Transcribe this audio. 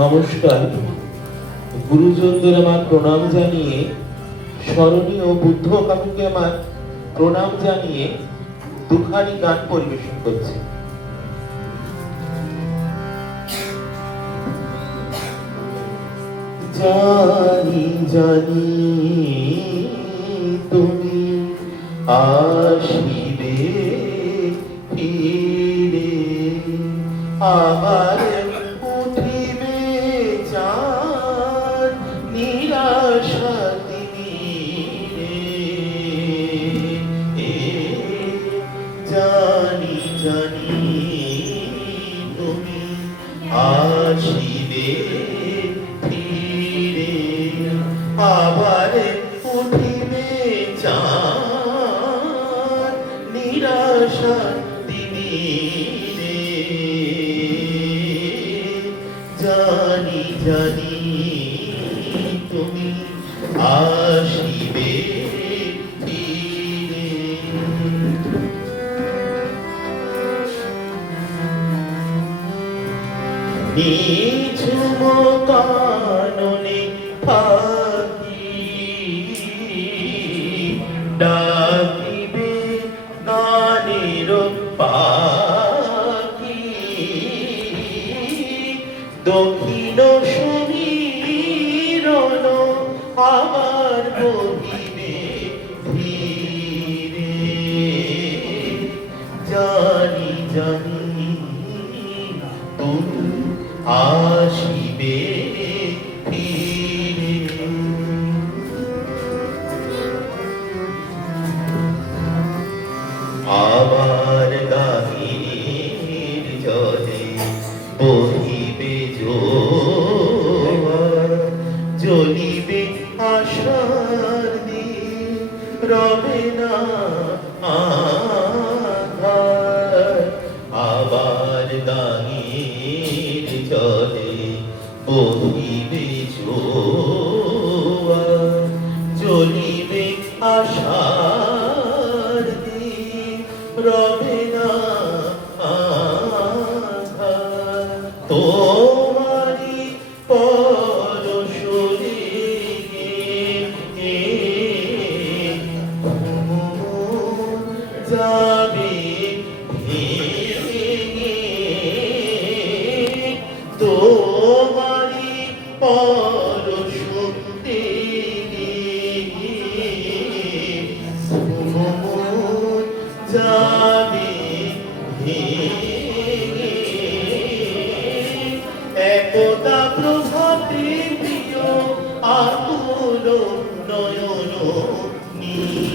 নমস্কার। গুরুজনদের আমার প্রণাম জানিয়ে, স্মরণীয় বুদ্ধ কাকুকে আমার প্রণাম জানিয়ে দুখানি গান পরিবেশন করছি। জানি জানি তুমি আসিবে ফিরে, আবার উঠিবে চাঁদ নিরাশা তীরে। জানি জানি তুমি আসিবে ফিরে, আবার উঠিবে চাঁদ নিরাশা তীরে। জানি জানি তুমি আসিবে ফিরে। নিঝুম কাননে পাখি ডাকিবে গানের পাখি, দক্ষিণ সমীরণ আবার বহিবে ধীরে। জানি জানি তুমি আসিবে ফিরে। আবার গাহির জলে বহিবে জোয়ার, জ্বলিবে আশার দিন রবে না আধার। আবার গাহির জলে বহিবে জোয়ার, জ্বলিবে আশার দিন রবে না আধার। তোমারি পরশরে যাবে ভেঙে, তোমারি পরশ যাবে ভেঙে। একদা প্রভাতে প্রিয় আকুল নয়ন নীর।